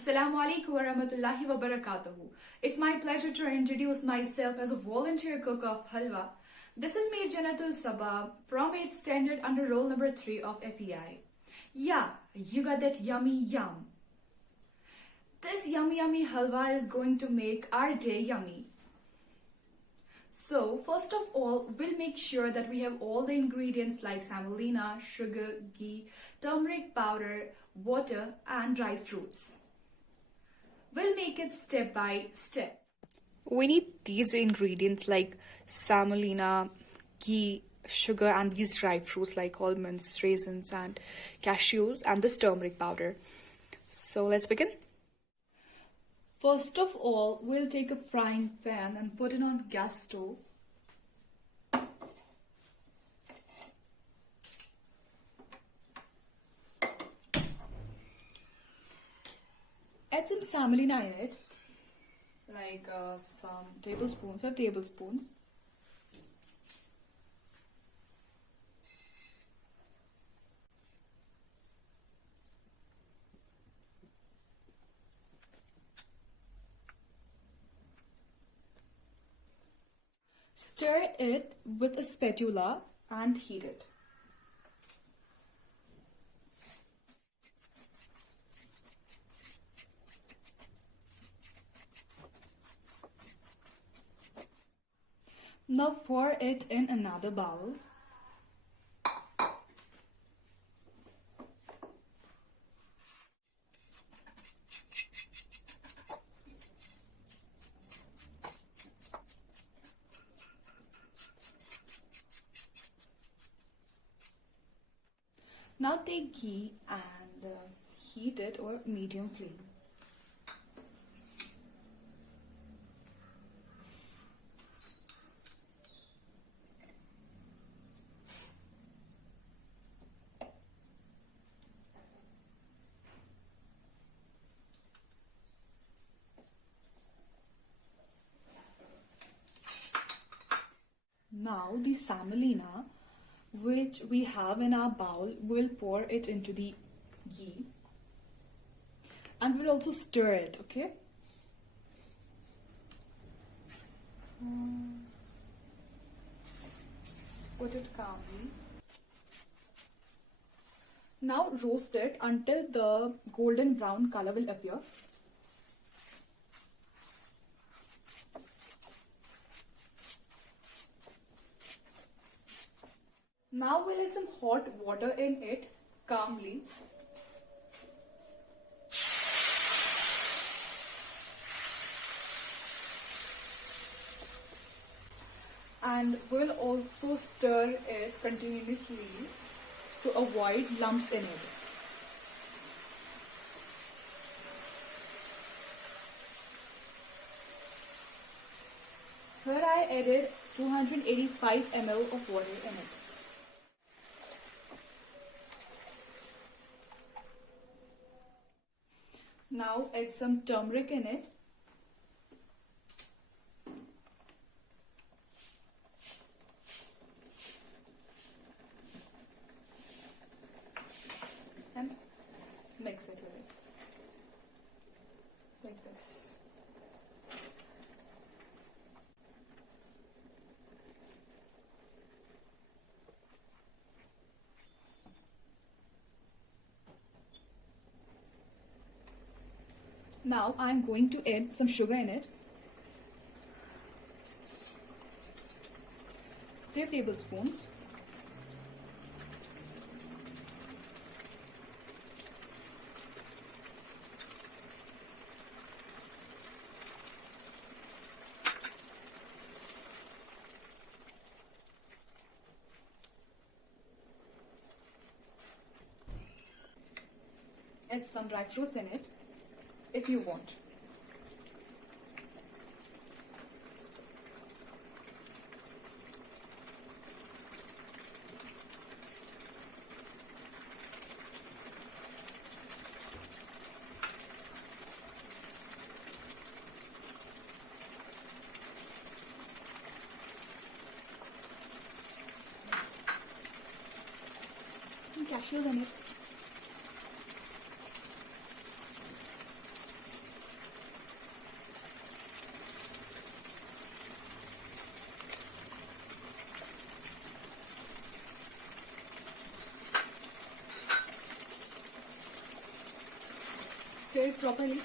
Assalamu alaikum wa rahmatullahi wa barakatuhu. It's my pleasure to introduce myself as a volunteer cook of Halwa. This is me, Jannat-Ul-Saba, from 8th standard under roll number 3 of FEI. Yeah, you got that yummy yum. This yummy halwa is going to make our day yummy. So, first of all, we'll make sure that we have all the ingredients like semolina, sugar, ghee, turmeric powder, water and dry fruits. We'll make it step by step. We need these ingredients like semolina, ghee, sugar and these dry fruits like almonds, raisins and cashews and this turmeric powder. So let's begin. First of all, we'll take a frying pan and put it on gas stove. Add some semolina in it, like some tablespoons, 5 tablespoons. Stir it with a spatula and heat it. Now pour it in another bowl. Now take ghee and heat it over medium flame. Now the semolina which we have in our bowl, we'll pour it into the ghee and we'll also stir it, okay? Put it calmly. Now roast it until the golden brown color will appear. Now we'll add some hot water in it calmly. And we'll also stir it continuously to avoid lumps in it. Here I added 285 ml of water in it. Now add some turmeric in it. And mix it with it. Like this. Now I am going to add some sugar in it. 5 tablespoons. Add some dry fruits in it if you want. Some cashews in it. stir it properly.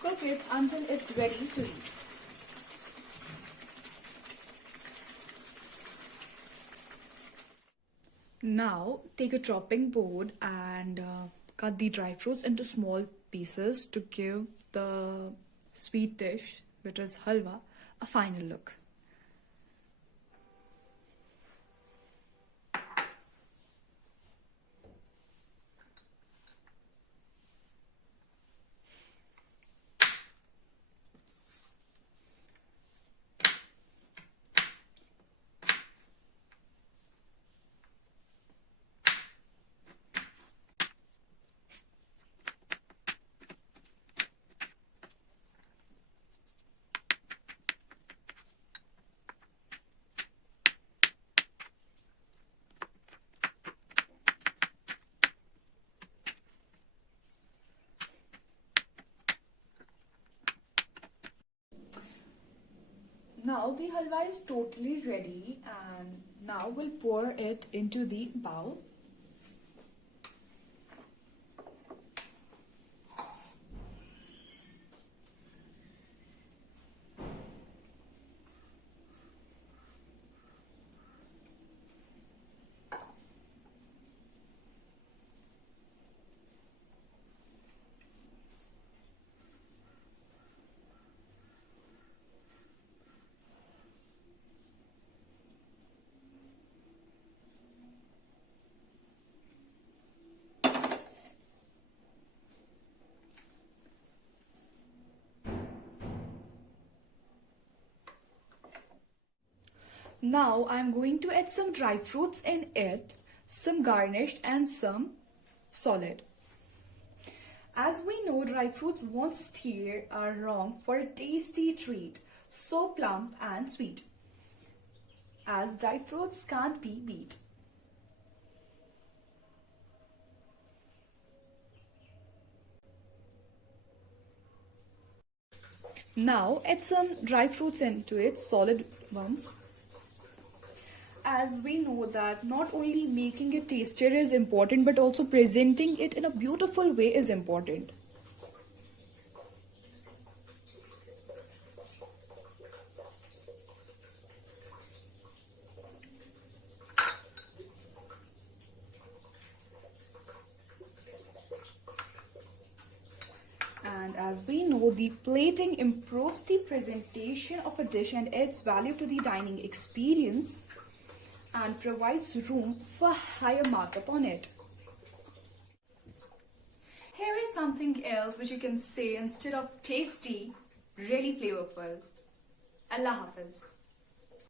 Cook it until it's ready to eat. Now take a chopping board and cut the dry fruits into small pieces to give the sweet dish, which is halwa, a final look. Now the halwa is totally ready, and now we'll pour it into the bowl. Now I'm going to add some dry fruits in it, some garnished and some solid. As we know, dry fruits once stirred are wrong for a tasty treat, so plump and sweet, as dry fruits can't be beat. Now add some dry fruits into it, solid ones. As we know that not only making it tastier is important, but also presenting it in a beautiful way is important. And as we know, the plating improves the presentation of a dish and adds value to the dining experience, and provides room for higher markup on it. Here is something else which you can say instead of tasty, really flavorful. Allah Hafiz.